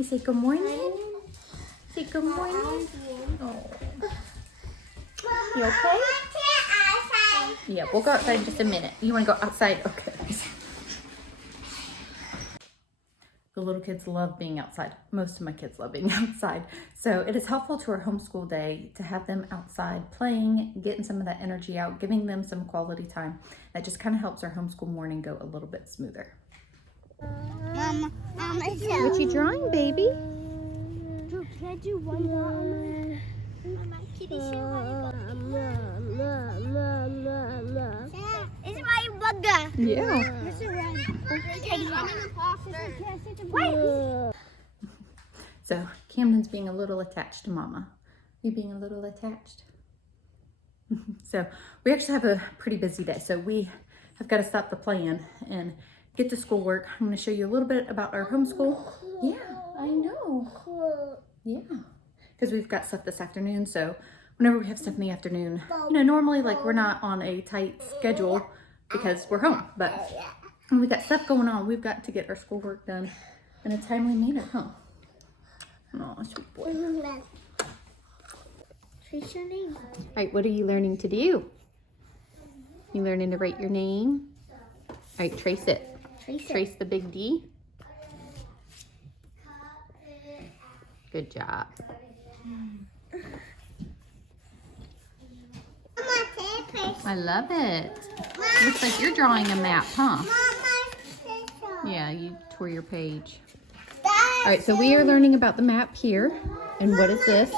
You say good morning? Say good morning. Oh. You okay? Yeah, we'll go outside in just a minute. You want to go outside? Okay. The little kids love being outside. Most of my kids love being outside. So it is helpful to our homeschool day to have them outside playing, getting some of that energy out, giving them some quality time. That just kind of helps our homeschool morning go a little bit smoother. Mama, What you drawing, baby? can I do one dot? Mama, kitty it's my bugger. Yeah. So Camden's being a little attached to Mama. You being a little attached? So we actually have a pretty busy day. So we have got to stop the playing and get to schoolwork. I'm going to show you a little bit about our homeschool. Yeah, I know. Yeah, because we've got stuff this afternoon. So whenever we have stuff in the afternoon, you know, normally like we're not on a tight schedule because we're home. But when we got stuff going on, we've got to get our schoolwork done in a timely manner, huh? Oh, sweet boy. Trace your name. All right, what are you learning to do? You learning to write your name? All right, trace it. Trace the big D. Good job. I love it. Looks like you're drawing a map, huh? Yeah, you tore your page. All right, so we are learning about the map here. And what is this?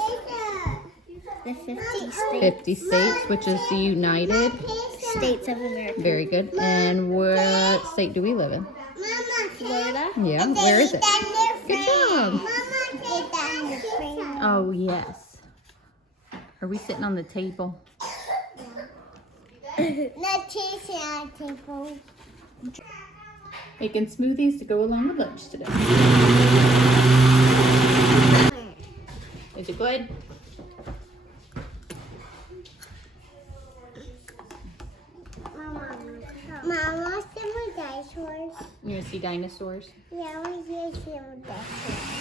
The 50 states. 50 states, which is the United States of America. Very good. And what state do we live in? Florida. Yeah, where is it? Good job. Oh, yes. Are we sitting on the table? Not chasing our table. Making smoothies to go along with lunch today. Is it good? Mom, what's the dinosaurs? You want to see dinosaurs? Yeah, I want to see dinosaurs.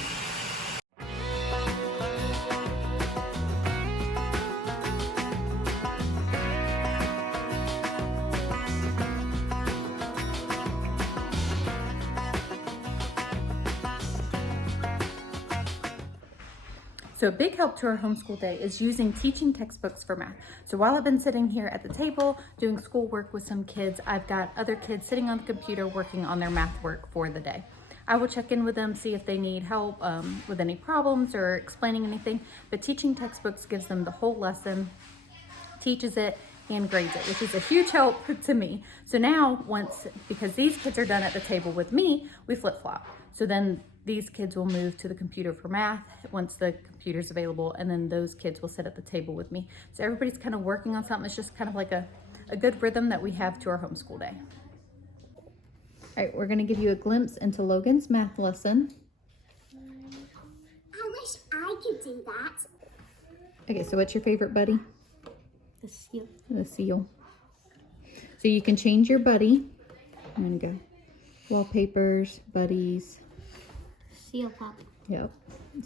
So a big help to our homeschool day is using teaching textbooks for math. So while I've been sitting here at the table doing schoolwork with some kids, I've got other kids sitting on the computer working on their math work for the day. I will check in with them, see if they need help with any problems or explaining anything, but teaching textbooks gives them the whole lesson, teaches it, and grades it, which is a huge help to me. So now because these kids are done at the table with me, we flip-flop. So then these kids will move to the computer for math once the computer's available, and then those kids will sit at the table with me. So everybody's kind of working on something. It's just kind of like a good rhythm that we have to our homeschool day. All right, we're gonna give you a glimpse into Logan's math lesson. I wish I could do that. Okay, so what's your favorite buddy? The seal. The seal. So you can change your buddy. I'm gonna go wallpapers, buddies. Seal pop. Yep.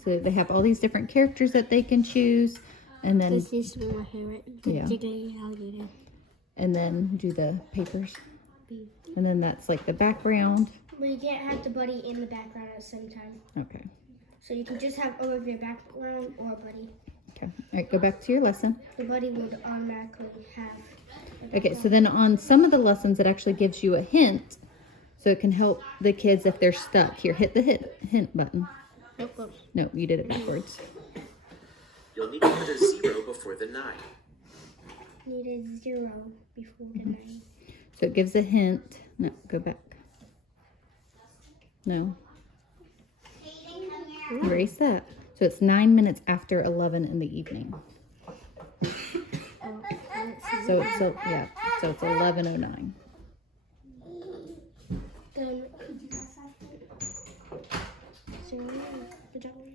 So they have all these different characters that they can choose, and then This is my favorite. The Yeah. jiggly alligator. and then do the papers, and then that's like the background. But you can't have the buddy in the background at the same time. Okay. So you can just have all of your background or buddy. Okay. All right. Go back to your lesson. The buddy would automatically have. Okay. So then on some of the lessons, it actually gives you a hint, so it can help the kids if they're stuck. Here, hit the hint button. Nope. No, you did it backwards. You'll need to put a 0 before the 9. Need a 0 before the 9. So it gives a hint. No, go back. No. Erase that. So it's 9 minutes after 11 in the evening. So it's so it's 11:09. Then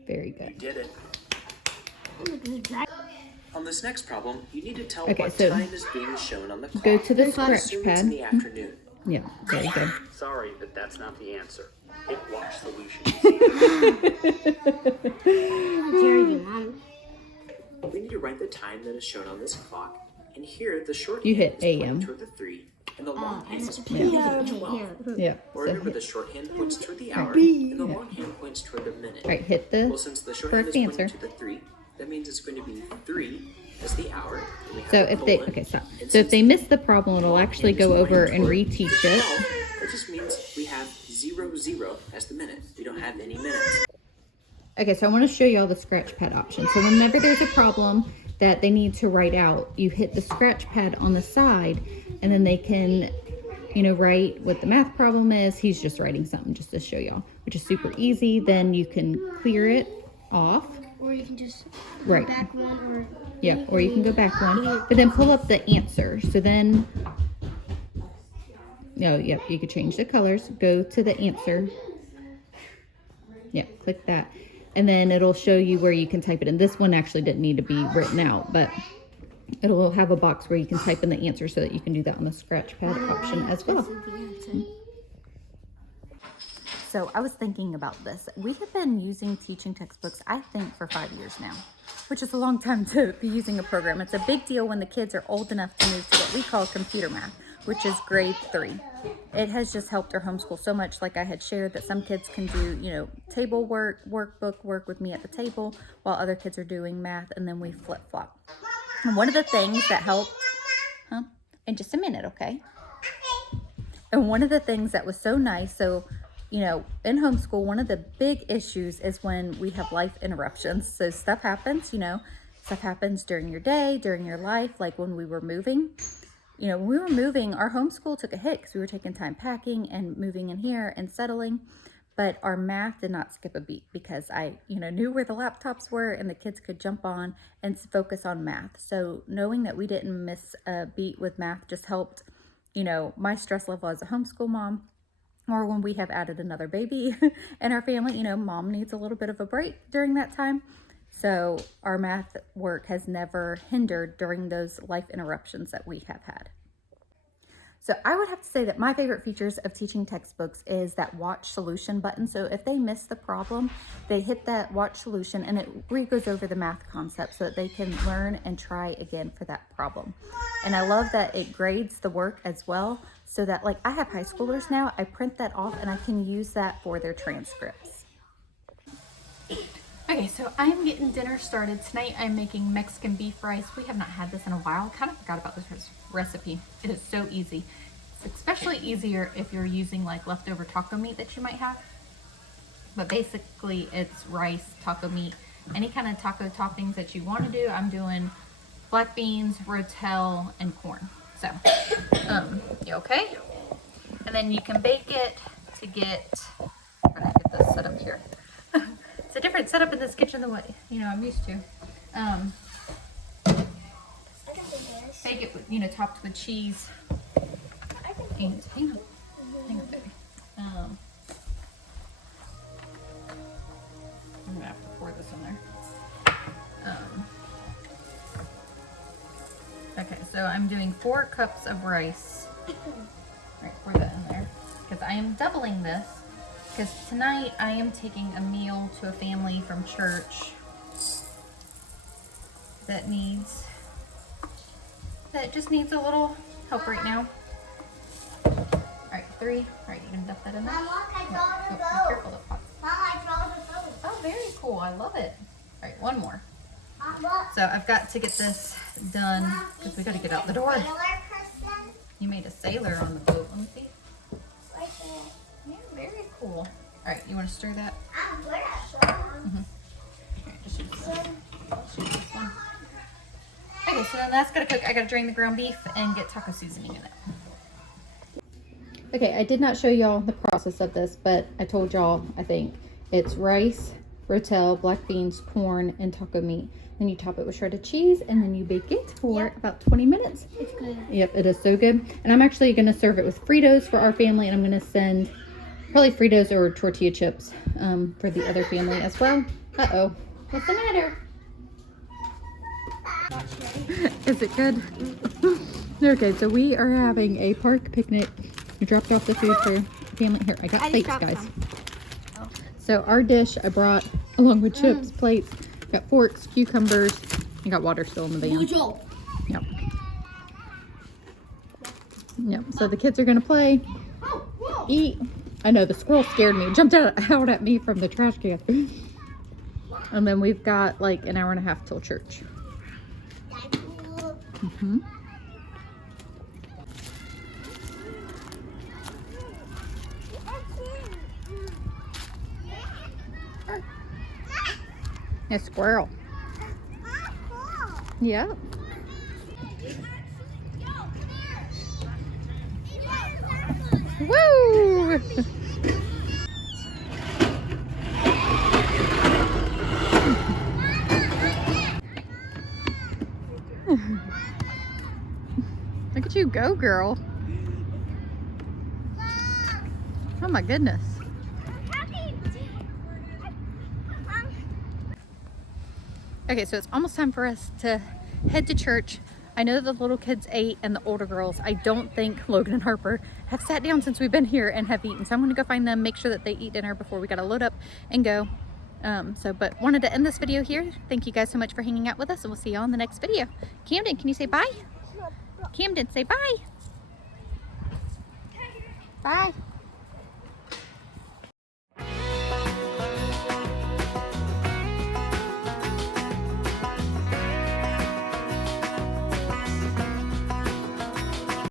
Very You good. did it. On this next problem, you need to tell Okay, what so time is being shown on the clock. Go to the scratch Assume it's in the pad. afternoon. Yeah, very good. Sorry, but that's not the answer. Hit watch solution. How dare you, Mom? We need to write the time that is shown on this clock. And here, the short You hand hit is pointing AM. toward the 3, and the long hand is Yeah. pointing toward the 12. Yeah. Or So remember, the hit, short hand points toward the Right. hour, and the long hand points toward the minute. all right, hit Well, the since the short hand is correct pointing answer. to the 3, that means it's going to be 3 as the hour. And we have So a if they, colon, okay, stop. and So if since they the miss the problem, it'll long actually hand is go over pointing and toward reteach the it. 12, that just means we have 0, 0 as the minute. We don't have any minutes. Okay, so I want to show you all the scratch pad options. So whenever there's a problem that they need to write out, you hit the scratch pad on the side, and then they can, you know, write what the math problem is. He's just writing something just to show y'all, which is super easy. Then you can clear it off. Or you can just Right. go back one, or Yeah, or you can go back one, but then pull up the answer. So then, no, yep, you could change the colors. Go to the answer. Yeah, click that. And then it'll show you where you can type it in. This one actually didn't need to be written out, but it'll have a box where you can type in the answer so that you can do that on the scratch pad option as well. So I was thinking about this. We have been using teaching textbooks, I think, for 5 years now, which is a long time to be using a program. It's a big deal when the kids are old enough to move to what we call computer math, which is grade 3. It has just helped our homeschool so much. Like I had shared, that some kids can do, you know, table work, workbook work with me at the table, while other kids are doing math, and then we flip-flop. And one of the things that helped, in just a minute, okay? And one of the things that was so nice, so, you know, in homeschool, one of the big issues is when we have life interruptions. So stuff happens, you know, stuff happens during your day, during your life, like when we were moving. You know, when we were moving, our homeschool took a hit because we were taking time packing and moving in here and settling. But our math did not skip a beat because I, you know, knew where the laptops were and the kids could jump on and focus on math. So knowing that we didn't miss a beat with math just helped, you know, my stress level as a homeschool mom. Or when we have added another baby in our family, you know, mom needs a little bit of a break during that time. So our math work has never hindered during those life interruptions that we have had. So I would have to say that my favorite features of teaching textbooks is that watch solution button. So if they miss the problem, they hit that watch solution and it re-goes over the math concept so that they can learn and try again for that problem. And I love that it grades the work as well, so that, like, I have high schoolers now, I print that off and I can use that for their transcripts. Okay, so I'm getting dinner started. Tonight I'm making Mexican beef rice. We have not had this in a while. Kind of forgot about this recipe. It is so easy. It's especially easier if you're using like leftover taco meat that you might have. But basically it's rice, taco meat, any kind of taco toppings that you want to do. I'm doing black beans, rotel, and corn. So, you okay? And then you can bake it to get, I'm gonna get this set up here. It's a different setup in this kitchen than what, you know, I'm used to. Bake it with, you know, topped with cheese. And hang on, baby. I'm gonna have to pour this in there. Okay, so I'm doing 4 cups of rice. Right, pour that in there because I am doubling this. Because tonight I am taking a meal to a family from church that just needs a little help right now. Alright, 3. Alright, you gonna dump that in there? Mama, I No, throw the be food. careful the pots. Mama, I throw the food. Oh, very cool. I love it. Alright, 1 more. Mama, So I've got to get this done because we got to get out the door. sailor person? You made a sailor on the boat. Let me see. Right there. Yeah, very cool. Alright, you want to stir that? I'm good at swimming. Alright, just use this one. Just use this one. Okay, so then that's gonna cook. I gotta drain the ground beef and get taco seasoning in it. Okay, I did not show y'all the process of this, but I told y'all, I think, it's rice, rotel, black beans, corn, and taco meat. Then you top it with shredded cheese, and then you bake it for about 20 minutes. It's good. Yep, it is so good. And I'm actually gonna serve it with Fritos for our family, and I'm gonna send probably Fritos or tortilla chips for the other family as well. Uh-oh, what's the matter? Is it good? Okay, so we are having a park picnic. We dropped off the food for family. Here, I got plates, guys. So our dish I brought along with chips, plates, got forks, cucumbers, and got water still in the van. Yep. Yep. So the kids are gonna play, eat. I know the squirrel scared me. It jumped out at me from the trash can. And then we've got like an hour and a half till church. Mm-hmm. A squirrel. Yeah. Woo! Look at you go, girl. Oh my goodness. Okay, so it's almost time for us to head to church. I know the little kids ate and the older girls, I don't think Logan and Harper have sat down since we've been here and have eaten. So I'm gonna go find them, make sure that they eat dinner before we gotta load up and go. But wanted to end this video here. Thank you guys so much for hanging out with us, and we'll see y'all in the next video. Camden, can you say bye? Camden, say bye. Bye.